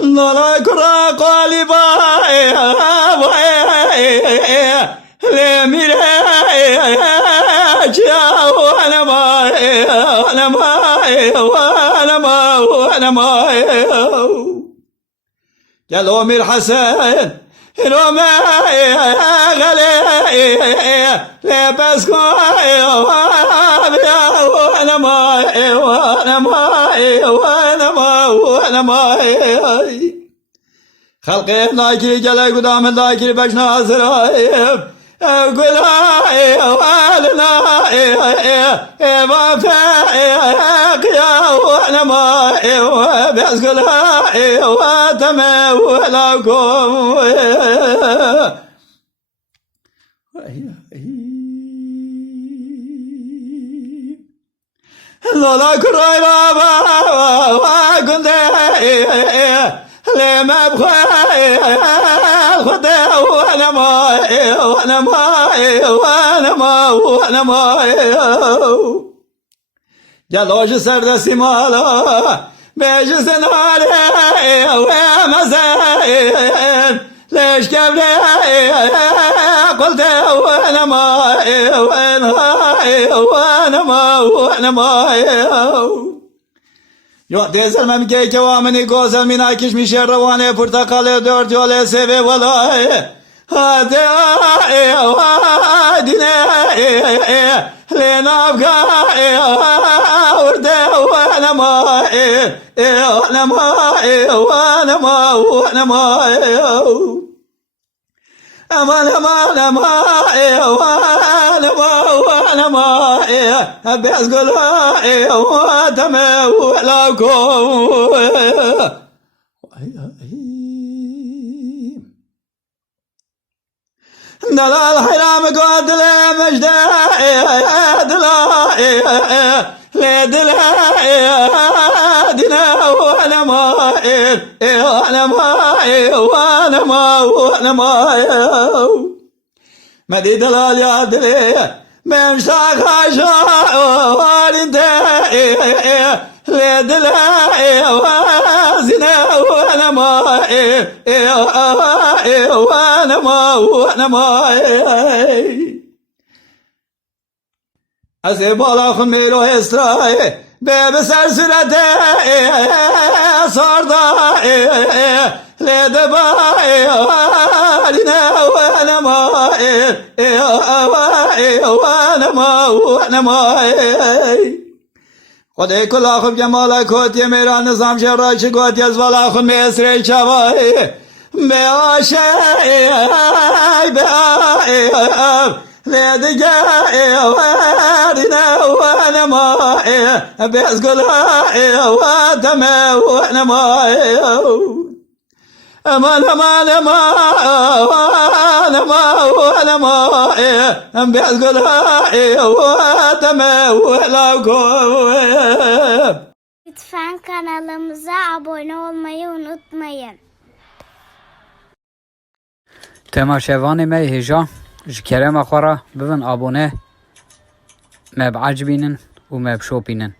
لا كرا قالبا لميرا جاء وانا ما قالوا مير حسن روما غلي لبس وانا ما خلقي ناكري جلا قدام ناكري باش ناصر قول والنا ما فاق يا وانا ما بس قول وتما ولكم لا كراي بابا كنت لما بخاي خدا وانا ما جلوش سرد سمالا بيج سناري ومزين ليش كبري قلت وانا ما يوحدي زلمم كي كوامني قوزل من اكش مشي رواني برتقال دور جولي سيبي والله هادي لنا بقى وردي وانا ما انا ما بس قول وتما ولكم دلال حرام قد لمجد دلا وانا ما مدي دلال يا دلي من شاخ وانت لدلا وزنا وانا ما أسيب الله خميلو إسرائيل ببسر سرته صاردا لدبا لنا وانا ما خدای کلا خوب جمال کوتی میرا نظام شراش کوتی از والا خون میسری چوای به آشه به لدگه وارنا وانا ما بس قلا واتما وانا ما وانا ما بس قلا واتما ولكم. Lütfen kanalımıza abone olmayı unutmayın. تماشاوان ما هجا جكرم أخورا ببن أبونه ما بعجبينن وما بشوبينن.